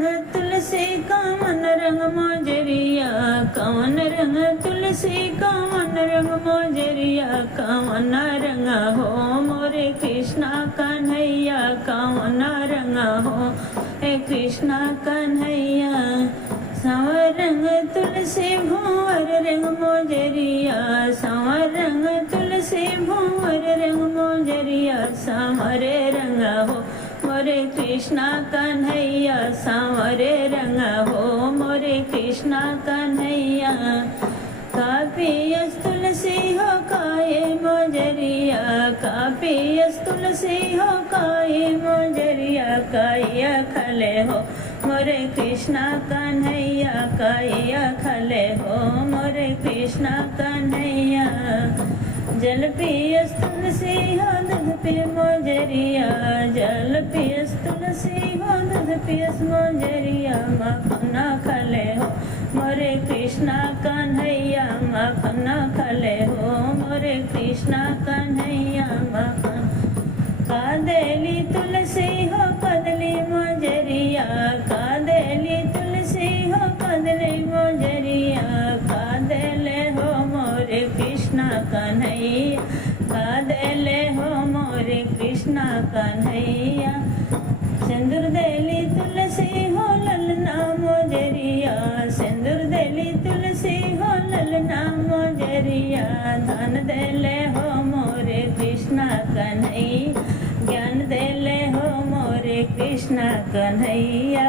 रंग तुलसी कवन रंग मोजरिया, कवन रंग तुलसी कवन रंग मोजरिया, कवन रंग हो मोरे कृष्णा कन्हैया, कवन रंग हो हे कृष्णा कन्हैया। सांवर रंग तुलसी भंवर रंग मोजरिया, सांवर रंग तुलसी भंवर रंग मोजरिया, सांवरे रंग हो मोरे कृष्णा कन्हैया, सांवरे रंग हो मोरे कृष्णा कन्हैया। कापियस तुलसी हो काये मोजरिया, कापियस तुलसी हो काये मोजरिया, काया खले हो मोरे कृष्णा कन्हैया, काया खले हो मोरे कृष्णा कन्हैया। जल पियस तुलसी हो दूध पिय मोजरिया, जल पियस तुलसी हो दूध पियस मोजरिया, माखन खले हो मोरे कृष्णा कन्हैया, माखन खले हो मोरे कृष्णा कन्हैया माखन। कादेली तुलसी हो कदली मोजरिया, कादेली तुलसी हो कदली मोजरिया, कादेले हो मोरे कृष्णा कन्हैया, कादेले हो मोरे कृष्णा कन्हैया। सिंदूर देली तुलसी हो ललना मोजरिया, सिंदूर देली तुलसी हो ललना मोजरिया, धन देले हो मोरे कृष्णा कन्हैया, ज्ञान देले हो मोरे कृष्णा कन्हैया।